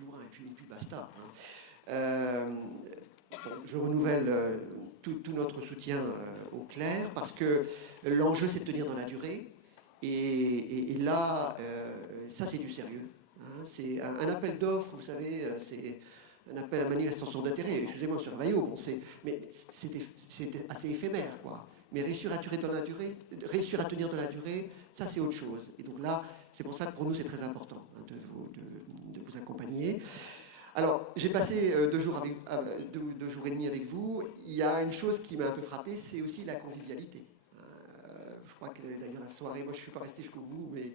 toujours un, et puis basta. Bon, je renouvelle tout notre soutien au clerc, parce que l'enjeu, c'est de tenir dans la durée. Et là, ça, c'est du sérieux. Hein. C'est un appel d'offres, vous savez, c'est un appel à manifestation d'intérêt. Excusez-moi, M. Ravaillot, bon, mais c'était assez éphémère, quoi. Mais réussir à tenir dans la durée, ça, c'est autre chose. Et donc là, c'est pour ça que pour nous, c'est très important, hein, de vous accompagner. Alors, j'ai passé 2 jours et demi avec vous. Il y a une chose qui m'a un peu frappé, c'est aussi la convivialité. Je crois que d'ailleurs la soirée, moi je ne suis pas resté jusqu'au bout, mais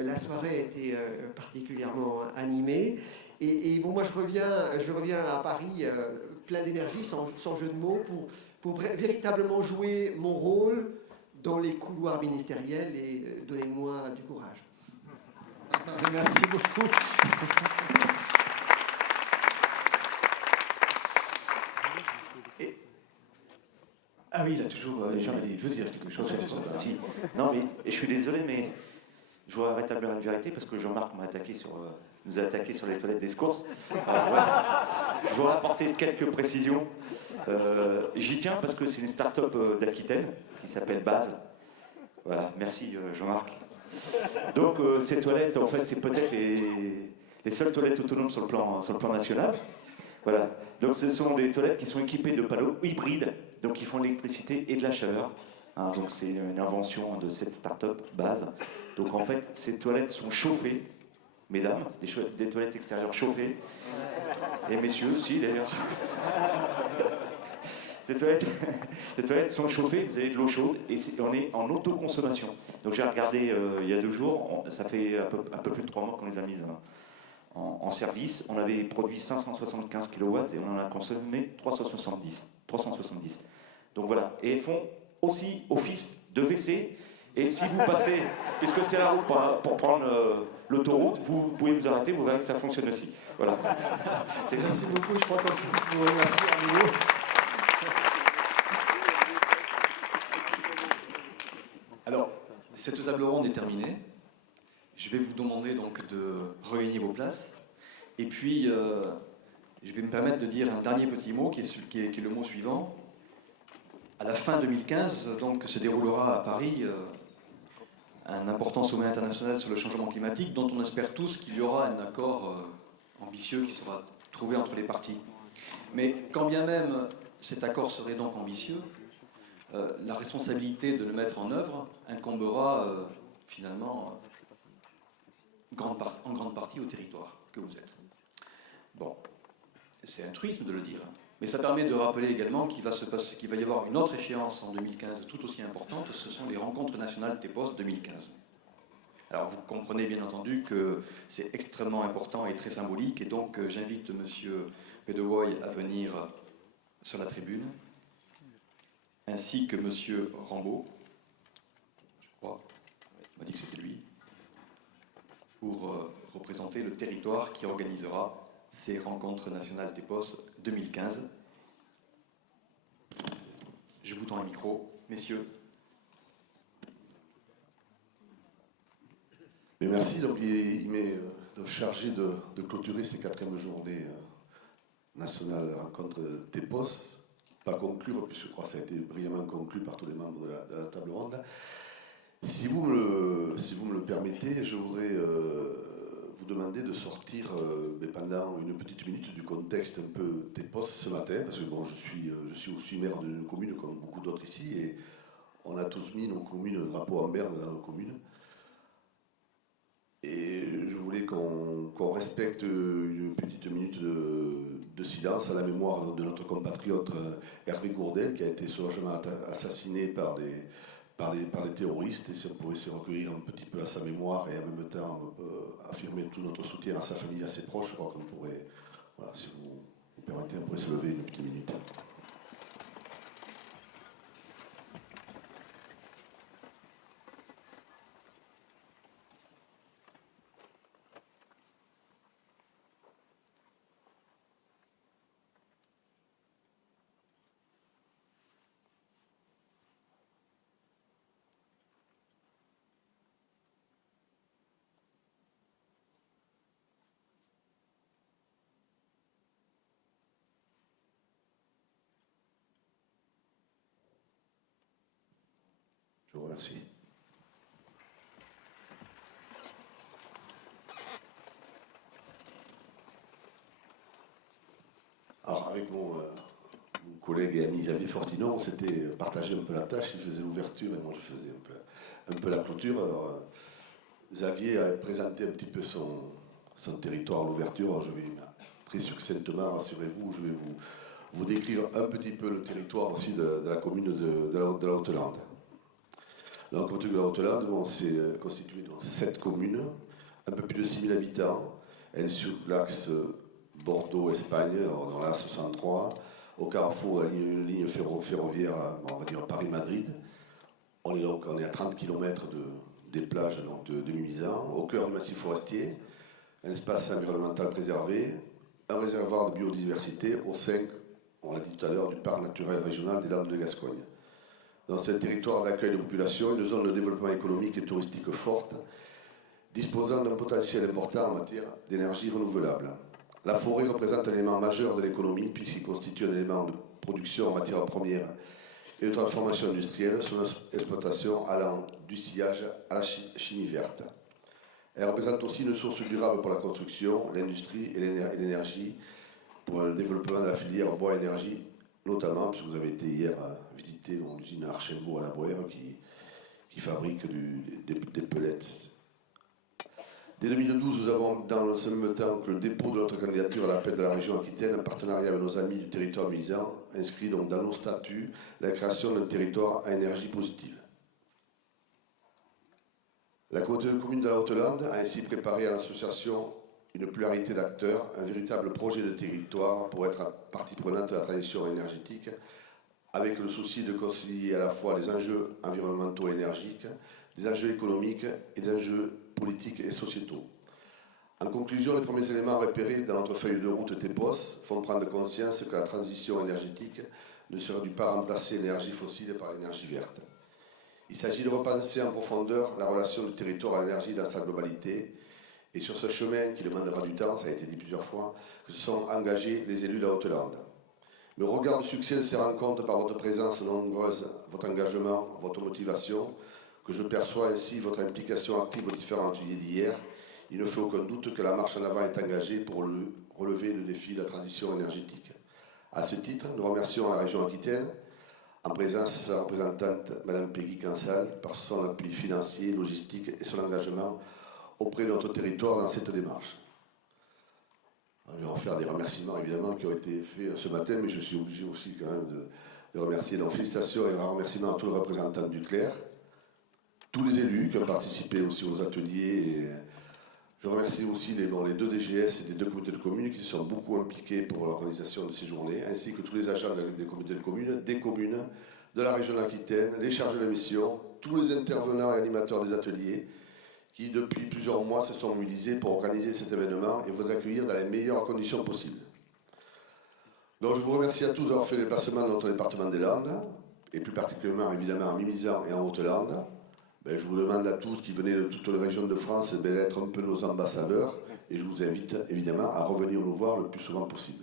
la soirée a été particulièrement animée. Et bon, moi je reviens à Paris plein d'énergie, sans jeu de mots, pour véritablement jouer mon rôle dans les couloirs ministériels, et donnez-moi du courage. Merci beaucoup. Ah oui, il a toujours. Jean, il veut dire quelque chose sur ça. Si. Non, mais je suis désolé, mais je voudrais rétablir une vérité parce que Jean-Marc nous a attaqué sur les toilettes des courses. Je voudrais apporter quelques précisions. J'y tiens parce que c'est une start-up d'Aquitaine qui s'appelle Base. Voilà, merci Jean-Marc. Donc ces toilettes, en fait, c'est peut-être les seules toilettes autonomes sur le plan national. Voilà. Donc ce sont des toilettes qui sont équipées de panneaux hybrides, donc qui font de l'électricité et de la chaleur. Hein, donc c'est une invention de cette start-up Base. Donc en fait, ces toilettes sont chauffées, mesdames, des toilettes extérieures chauffées, et messieurs aussi d'ailleurs. Ces toilettes sont chauffées, vous avez de l'eau chaude, et on est en autoconsommation. Donc j'ai regardé il y a 2 jours, ça fait un peu plus de 3 mois qu'on les a mises en service. On avait produit 575 kW et on en a consommé 370. Donc voilà. Et elles font aussi office de WC. Et si vous passez, puisque c'est la route pour prendre l'autoroute, vous pouvez vous arrêter, vous verrez que ça fonctionne aussi. Voilà. Merci beaucoup, je crois qu'on peut vous remercier à nouveau. Alors, cette table ronde est terminée. Je vais vous demander donc de regagner vos places. Et puis, je vais me permettre de dire un dernier petit mot qui est le mot suivant. À la fin 2015, donc, se déroulera à Paris un important sommet international sur le changement climatique, dont on espère tous qu'il y aura un accord ambitieux qui sera trouvé entre les parties. Mais quand bien même cet accord serait donc ambitieux, la responsabilité de le mettre en œuvre incombera finalement en grande partie au territoire que vous êtes. Bon, c'est un truisme de le dire, mais ça permet de rappeler également qu'il va y avoir une autre échéance en 2015 tout aussi importante, ce sont les rencontres nationales TEPOS 2015. Alors vous comprenez bien entendu que c'est extrêmement important et très symbolique, et donc j'invite M. Pedewoy à venir sur la tribune, ainsi que M. Rambaud, je crois, on m'a dit que c'était lui, pour représenter le territoire qui organisera ces rencontres nationales TEPOS 2015. Je vous tends un micro, messieurs. Mais merci. Donc, il m'est chargé de clôturer ces 4e journées nationales rencontres TEPOS. Pas conclure, puisque je crois que ça a été brillamment conclu par tous les membres de la table ronde. Si vous me le permettez, je voudrais vous demander de sortir pendant une petite minute du contexte un peu TEPOS ce matin, parce que bon, je suis aussi maire d'une commune comme beaucoup d'autres ici, et on a tous mis nos communes le drapeau en berne dans nos communes. Et je voulais qu'on respecte une petite minute de silence à la mémoire de notre compatriote Hervé Gourdel, qui a été sauvagement assassiné par des terroristes, et si on pouvait se recueillir un petit peu à sa mémoire et en même temps affirmer tout notre soutien à sa famille, à ses proches, je crois qu'on pourrait, voilà, si vous me permettez, on pourrait se lever une petite minute. Merci. Alors, avec mon collègue et ami Xavier Fortinon, on s'était partagé un peu la tâche. Il faisait l'ouverture et moi je faisais un peu la clôture. Alors, Xavier a présenté un petit peu son territoire à l'ouverture. Je vais très succinctement, rassurez-vous, je vais vous décrire un petit peu le territoire aussi de la commune de la Haute-Lande. La commune de la Haute-Lande, c'est constitué de 7 communes, un peu plus de 6000 habitants. Elle est sur l'axe Bordeaux-Espagne, dans la 63, au carrefour, une ligne ferroviaire, on va dire Paris-Madrid. On est à 30 km des plages de Mimizan, au cœur du massif forestier, un espace environnemental préservé, un réservoir de biodiversité au sein, on l'a dit tout à l'heure, du parc naturel régional des Landes de Gascogne. Dans ce territoire d'accueil de population, une zone de développement économique et touristique forte, disposant d'un potentiel important en matière d'énergie renouvelable. La forêt représente un élément majeur de l'économie puisqu'il constitue un élément de production en matière première et de transformation industrielle, son exploitation allant du sillage à la chimie verte. Elle représente aussi une source durable pour la construction, l'industrie et l'énergie, pour le développement de la filière bois-énergie, notamment, puisque vous avez été hier visiter l'usine Archambault à la Boère qui fabrique des pellets. Dès 2012, nous avons, dans ce même temps que le dépôt de notre candidature à l'appel de la région Aquitaine, en partenariat avec nos amis du territoire militant, inscrit donc dans nos statuts la création d'un territoire à énergie positive. La communauté de communes de la Haute-Lande a ainsi préparé à l'association une pluralité d'acteurs, un véritable projet de territoire pour être partie prenante de la transition énergétique, avec le souci de concilier à la fois les enjeux environnementaux et énergiques, des enjeux économiques et des enjeux politiques et sociétaux. En conclusion, les premiers éléments repérés dans notre feuille de route TEPOS font prendre conscience que la transition énergétique ne serait dû pas remplacer l'énergie fossile par l'énergie verte. Il s'agit de repenser en profondeur la relation du territoire à l'énergie dans sa globalité, et sur ce chemin qui demandera du temps, ça a été dit plusieurs fois, que se sont engagés les élus de la Haute-Lande. Mais au regard du succès de ces rencontres par votre présence nombreuse, votre engagement, votre motivation, que je perçois ainsi votre implication active aux différents ateliers d'hier, il ne fait aucun doute que la marche en avant est engagée pour relever le défi de la transition énergétique. À ce titre, nous remercions la région Aquitaine, en présence de sa représentante, Mme Peggy Cansal, par son appui financier, logistique et son engagement auprès de notre territoire dans cette démarche. Je vais en faire des remerciements évidemment qui ont été faits ce matin, mais je suis obligé aussi quand même de remercier. Donc félicitations et un remerciement à tous les représentants du CLER, tous les élus qui ont participé aussi aux ateliers. Et je remercie aussi les 2 DGS et les 2 comités de communes qui se sont beaucoup impliqués pour l'organisation de ces journées, ainsi que tous les agents des comités de communes, des communes, de la région Aquitaine, les chargés de mission, tous les intervenants et animateurs des ateliers, qui depuis plusieurs mois se sont mobilisés pour organiser cet événement et vous accueillir dans les meilleures conditions possibles. Donc je vous remercie à tous d'avoir fait le déplacement dans notre département des Landes, et plus particulièrement évidemment à Mimizan et en Haute-Lande. Je vous demande à tous qui venaient de toutes les régions de France d'être un peu nos ambassadeurs, et je vous invite évidemment à revenir nous voir le plus souvent possible.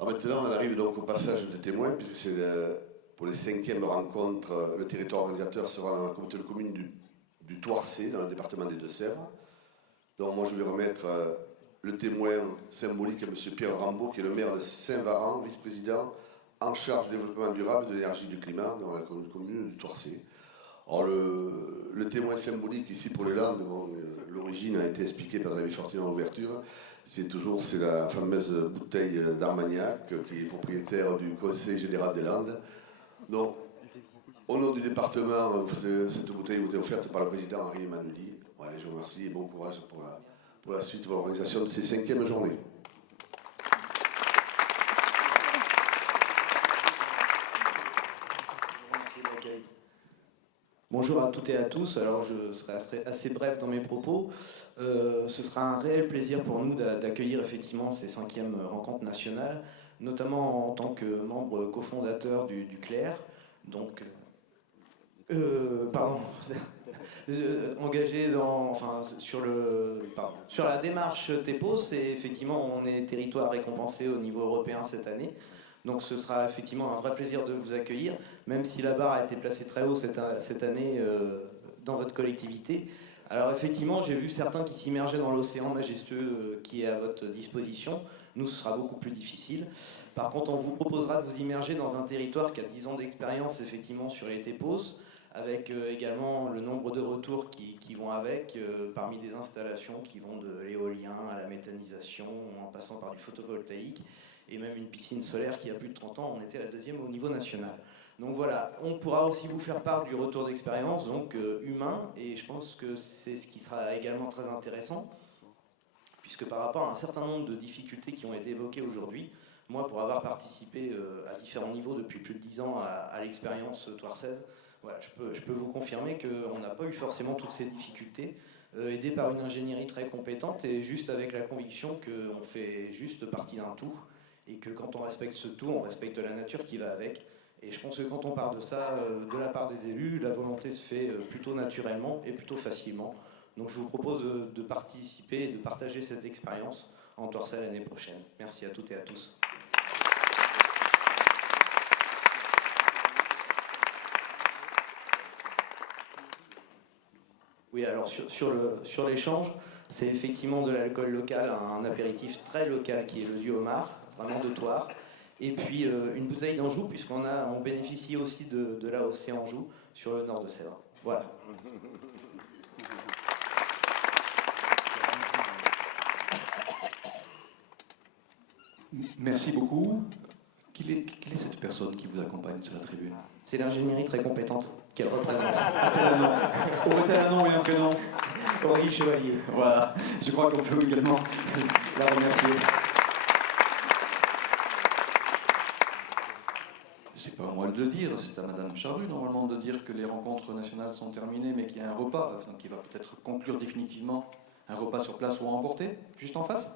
Alors maintenant, on arrive donc au passage des témoins, puisque c'est pour les 5e rencontres, le territoire organisateur sera dans la communauté de communes du Toircé, dans le département des Deux-Sèvres. Donc moi, je vais remettre le témoin symbolique à M. Pierre Rambaud, qui est le maire de Saint-Varan, vice-président en charge du développement durable, de l'énergie et du climat, dans la commune du Toircé. Alors le témoin symbolique ici pour les Landes, l'origine a été expliquée par Xavier Fortinon en ouverture. C'est la fameuse bouteille d'Armagnac, qui est propriétaire du Conseil général des Landes. Donc, au nom du département, cette bouteille vous est offerte par le président Henri Emmanueli. Voilà, je vous remercie et bon courage pour la suite de l'organisation de ces 5e journées. Bonjour à toutes et à tous. Alors je serai assez bref dans mes propos. Ce sera un réel plaisir pour nous d'accueillir effectivement ces 5e rencontres nationales, notamment en tant que membre cofondateur du CLER. Donc, Pardon. Engagé sur la démarche TEPOS, et effectivement on est territoire récompensé au niveau européen cette année. Donc ce sera effectivement un vrai plaisir de vous accueillir, même si la barre a été placée très haut cette année dans votre collectivité. Alors effectivement, j'ai vu certains qui s'immergeaient dans l'océan majestueux qui est à votre disposition. Nous, ce sera beaucoup plus difficile. Par contre, on vous proposera de vous immerger dans un territoire qui a 10 ans d'expérience effectivement sur les TEPOS, avec également le nombre de retours qui vont avec, parmi des installations qui vont de l'éolien à la méthanisation, en passant par du photovoltaïque, et même une piscine solaire qui a plus de 30 ans, on était la 2e au niveau national. Donc voilà, on pourra aussi vous faire part du retour d'expérience, donc humain, et je pense que c'est ce qui sera également très intéressant, puisque par rapport à un certain nombre de difficultés qui ont été évoquées aujourd'hui, moi pour avoir participé à différents niveaux depuis plus de 10 ans à l'expérience Thouars-16, voilà, je peux vous confirmer qu'on n'a pas eu forcément toutes ces difficultés, aidé par une ingénierie très compétente et juste avec la conviction qu'on fait juste partie d'un tout, et que quand on respecte ce tout, on respecte la nature qui va avec. Et je pense que quand on part de ça, de la part des élus, la volonté se fait plutôt naturellement et plutôt facilement. Donc je vous propose de participer et de partager cette expérience en Thouars l'année prochaine. Merci à toutes et à tous. Oui, alors sur l'échange, c'est effectivement de l'alcool local, un apéritif très local qui est le Du Homard, vraiment de Thouars. Et puis une bouteille d'Anjou, puisqu'on bénéficie aussi de l'AOC Anjou sur le nord de Sèvres. Voilà. Merci beaucoup. Quelle est cette personne qui vous accompagne sur la tribune? C'est l'ingénierie très compétente qu'elle représente. Aurait-elle un nom et un prénom? Aurélie Chevalier. Voilà, je crois qu'on peut également la remercier. C'est pas à moi de le dire, c'est à Madame Charru normalement de dire que les rencontres nationales sont terminées, mais qu'il y a un repas, donc qui va peut-être conclure définitivement un repas sur place ou à emporter, juste en face.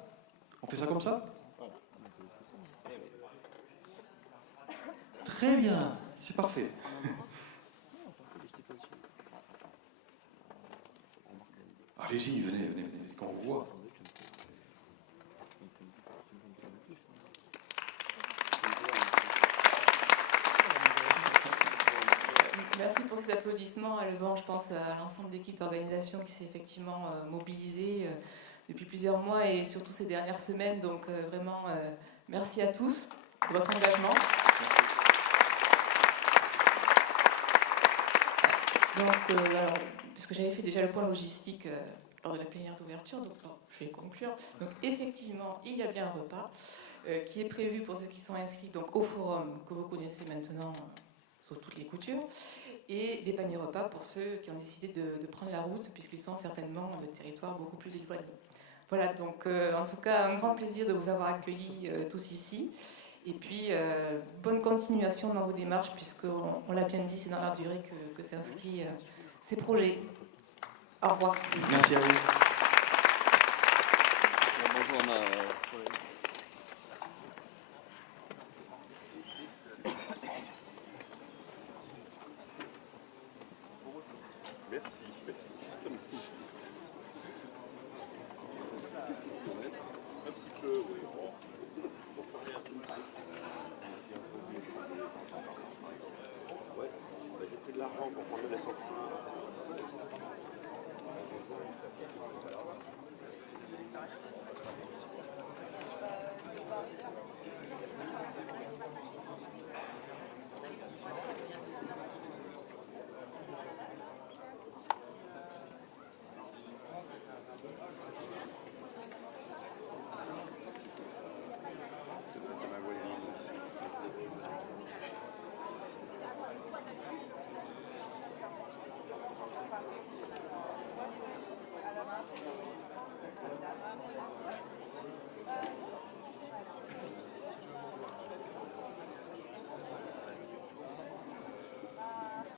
On fait ça comme ça? Très bien, c'est parfait. Allez-y, venez, qu'on vous voit. Merci pour ces applaudissements élevant, je pense, à l'ensemble de l'équipe d'organisation qui s'est effectivement mobilisée depuis plusieurs mois et surtout ces dernières semaines. Donc vraiment, merci à tous pour votre engagement. Donc, alors, puisque j'avais fait déjà le point logistique lors de la plénière d'ouverture, donc je vais conclure. Donc effectivement, il y a bien un repas qui est prévu pour ceux qui sont inscrits donc, au forum que vous connaissez maintenant sous toutes les coutures, et des paniers repas pour ceux qui ont décidé de prendre la route, puisqu'ils sont certainement de territoires beaucoup plus éloignés. Voilà, donc en tout cas, un grand plaisir de vous avoir accueillis tous ici. Et puis, bonne continuation dans vos démarches, puisqu'on l'a bien dit, c'est dans la durée que s'inscrit ces projets. Au revoir. Merci à vous. Bonjour,